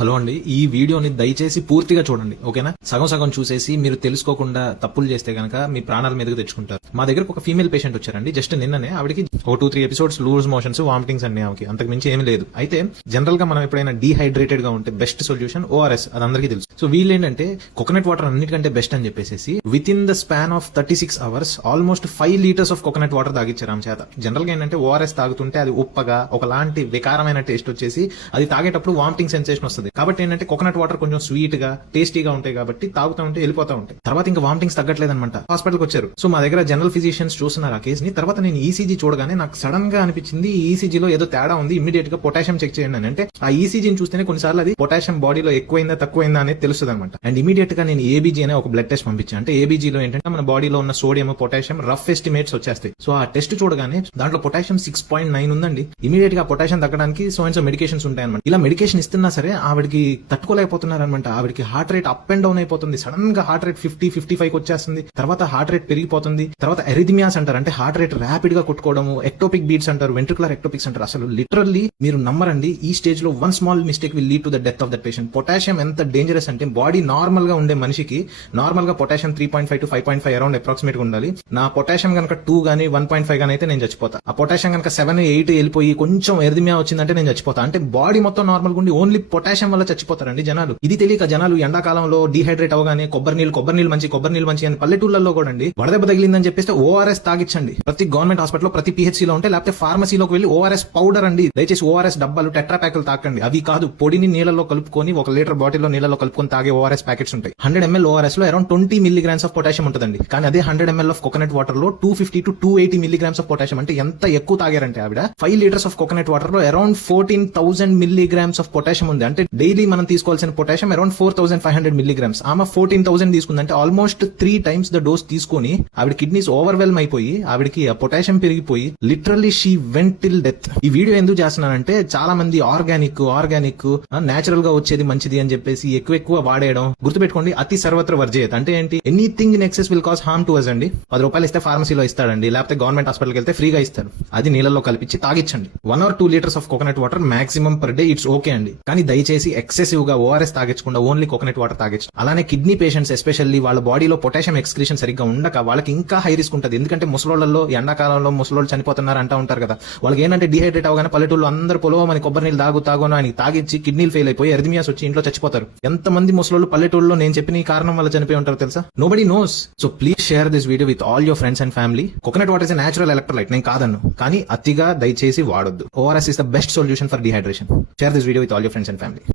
Hello అండి, ఈ వీడియోని దయచేసి పూర్తిగా చూడండి, ఓకేనా? సగం సగం చూసేసి మీరు తెలుసుకోకుండా తప్పులు చేస్తే గనక మీ ప్రాణాల మీదకి తెచ్చుకుంటారు. మా దగ్గరకు ఒక ఫీమేల్ పేషెంట్ వచ్చారండి. జస్ట్ నిన్ననే ఆవిడకి ఒక 2-3 ఎపిసోడ్స్ లూజ్ మోషన్స్, వామిటింగ్స్ అన్ని ఆమెకి, అంతకు మించి ఏమీ లేదు. అయితే జనరల్ గా మనం ఎప్పుడైనా డీహైడ్రేటెడ్ గా ఉంటే బెస్ట్ సొల్యూషన్ ఓఆర్ఎస్, అది అందరికీ తెలుసు. సో వీళ్ళు ఏంటంటే కోకోనట్ వాటర్ అన్నిటికంటే బెస్ట్ అని చెప్పేసి with in the span of 36 hours almost 5 liters of coconut water తాగిచ్చారు ఆమె చేత. జనరల్ గా ఏంటంటే ఓఆర్ఎస్ తాగుతుంటే అది ఉప్పగా ఒకలాంటి వికారమైన టేస్ట్ వచ్చేసి అది తాగేటప్పుడు వామిటింగ్ సెన్సేషన్ వస్తుంది. కాబట్టి ఏంటంటే కోకోనట్ వాటర్ కొంచెం స్వీట్ గా టేస్టీగా ఉంటాయి కాబట్టి తాగుతూ ఉంటే వెళ్ళిపోతా ఉంటాయి. తర్వాత ఇంకా వామిటింగ్స్ తగ్గట్లేదన్నమాట, హాస్పిటల్కి వచ్చారు. సో మా దగ్గర జనరల్ ఫిజిషియన్స్ చూస్తున్నారు ఆ కేసుని. తర్వాత నేను ఈసీజీ చూడగానే నాకు సడన్ గా అనిపించింది ఈసీజీలో ఏదో తేడా ఉంది, ఇమీడియట్ గా పొటాషియం చెక్ చేయండి అని. అంటే ఆ ఈసీజీని చూస్తేనే కొన్నిసార్లు అది పొటాషియం బాడీలో ఎక్కువైందా తక్కువైందా అనేది తెలుస్తుంది అనమాట. అండ్ ఇమీడియట్ గా నేను ఏబీజీ అనే ఒక బ్లడ్ టెస్ట్ పంపించాను. అంటే ఏబీజీలో ఏంటంటే మన బాడీలో ఉన్న సోడియం, పొటాషియం రఫ్ ఎస్టిమేట్స్ వచ్చేస్తాయి. సో ఆ టెస్ట్ చూడగానే దాంట్లో పొటాషియం 6.9 ఉందండి. ఇమీడియట్ గా పొటాషియం తగ్గడానికి సో మెడికేషన్స్ ఉంటాయి అనమాట. ఇలా మెడికేషన్ ఇస్తున్నా సరే ఆవిడకి తట్టుకోలేకపోతున్నారు అనమాట. ఆవిడకి heart rate up and down అయిపోతుంది. సడన్ గా హార్ట్ రేట్ 50-55 వచ్చేస్తుంది. తర్వాత హార్ట్ రేట్ పెరిగిపోతుంది. తర్వాత ఎరిథమియాస్ అంటారు, అంటే హార్ట్ రేట్ ర్యాపిడ్ గా కొట్టుకోవడము. ఎక్టోపిక్ బీట్స్ అంటారు, వెంట్రికులర్ ఎక్టోపిక్స్ అంటారు. అసలు లిటరల్లీ మీరు నమ్మరండి, ఈ స్టేజ్ లో one small mistake will lead to the death of that patient. Potassium ఎంత డేంజరస్ అంటే బాడీ నార్మల్ గా ఉండే మనిషికి నార్మల్ గా పొటాషియం 3.5 to 5.5 అరౌండ్ అప్రాక్సిమేట్ గా ఉండాలి. నా పొటాషియం కనుక 2 గానీ 1.5 గానీ అయితే నేను చచ్చిపోతా. ఆ పొటాషియం కనుక 7-8 వెళ్ళిపోయి కొంచెం ఎరిథమియా వచ్చిందంటే నేను చచ్చిపోతా. అంటే బాడీ మొత్తం నార్మల్ గా ఉండి ఓన్లీ పొటాషియం వల్ల చచ్చిపోతారండి జనాలు. ఇది తెలియక జనాలు ఎండాకాలంలో డీహైడ్రేట్ అవగానే కొబ్బరి నీళ్ళు మంచి అని పల్లెటూళ్ళలో కూడా అండి వడదెబ్బ తగిలిందని చెప్పేస్తే ఓఆర్ఎస్ తాగించండి. ప్రతి గవర్నమెంట్ హాస్పిటల్, ప్రతి పిహెచ్సీలో ఉంటే, లేకపోతే ఫార్మసీలోకి వెళ్ళి ఓఆర్ఎస్ పౌడర్ అండి. దయచేసి ఓఆర్ఎస్ డబ్బాలు, టెట్రా ప్యాకులు తాకండి. అవి కాదు, పొడిని నీళ్ళలో కలుపుకొని 1 లీటర్ బాటిల్లో నీళ్ళలో కలుపుకొని తాగే ఓఆర్ఎస్ ప్యాకెట్స్ ఉంటాయి. 100 ml ఓఆర్ఎస్ లో అరౌండ్ 20 milligrams ఆఫ్ పొటాషియం ఉంటుందండి. కానీ అదే 100 ml ఆఫ్ కోకోనట్ వాటర్ లో 250 to 280 milligrams ఆఫ్ పొటాషియం. అంటే ఎంత ఎక్కువ తాగారంటే ఆవిడ 5 liters ఆఫ్ కోకోనట్ వాటర్ లో అరౌండ్ 14,000 milligrams ఆఫ్ పొటాషియం ఉంది. అంటే డైలీ మనం తీసుకోవాల్సిన పొటాషియం అరౌండ్ 4,500 milligrams. ఆమె 14,000 తీసుకుందంటే ఆల్మోస్ట్ 3 times ద డోస్ తీసుకొని ఆవిడ కిడ్నీస్ ఓవర్వెల్మ్ అయిపోయి ఆవిడకి ఆ పొటాషియం పెరిగిపోయి literally she went till death. ఈ వీడియో ఎందుకు చేస్తున్నానంటే చాలా మంది ఆర్గానిక్ నేచురల్ గా వచ్చేది మంచిది అని చెప్పేసి ఎక్కువ వాడేయడం. గుర్తుపెట్టుకోండి, అతి సర్వత్ర వర్జేయత అంటే ఏంటి? Anything in excess will cause harm to us అండి. 10 రూపాయలు ఇస్తే ఫార్మసీలో ఇస్తాడండి, లేకపోతే గవర్నమెంట్ హాస్పిటల్కి వెళ్తే ఫ్రీగా ఇస్తారు. అది నీళ్ళలో కలిపించి తాగించండి. 1 or 2 liters of coconut water maximum per day, it's okay అండి. కానీ దయచేసి ఎక్సెసివ్ గా ఓఆర్ఎస్ తాగించకుండా ఓన్లీ కోకోనట్ వాటర్ తాగించండి. అలానే కిడ్నీ పేషెంట్స్ ఎస్పెషల్లీ వాళ్ళ బాడీలో పొటాషియం ఎక్స్క్రీషన్ సరిగ్గా ఉండక వాళ్ళకి ఇంకా హై రిస్క్ ఉంటుంది. ఎందుకంటే ముసలోళ్లలో ఎండాకాలంలో ముసలోళ్ళు చనిపోతున్నారు అంటా ఉంటారు కదా. వాళ్ళకి ఏంటంటే డిహైడ్రేట్ అవగానే పల్లెటూళ్ళు అందరూ పొలవమని కొబ్బరి నీళ్ళు తాగును అని తాగించి కిడ్నీలు ఫెయిల్ అయిపోయి ఎరిథమియాస్ వచ్చి ఇంట్లో చచ్చిపోతారు. ఎంతమంది ముసలోళ్ళు పల్లెటూళ్ళలో నేను చెప్పిన ఈ కారణం వల్ల చనిపోయి ఉంటారు తెలుసా? Nobody knows. So please share this video with all your friends and family. Coconut water is a natural electrolyte, నేను కాదన్ను, కానీ అతిగా దయచేసి వాడొద్దు. ORS is the best solution for dehydration. Share this video with all your friends and family.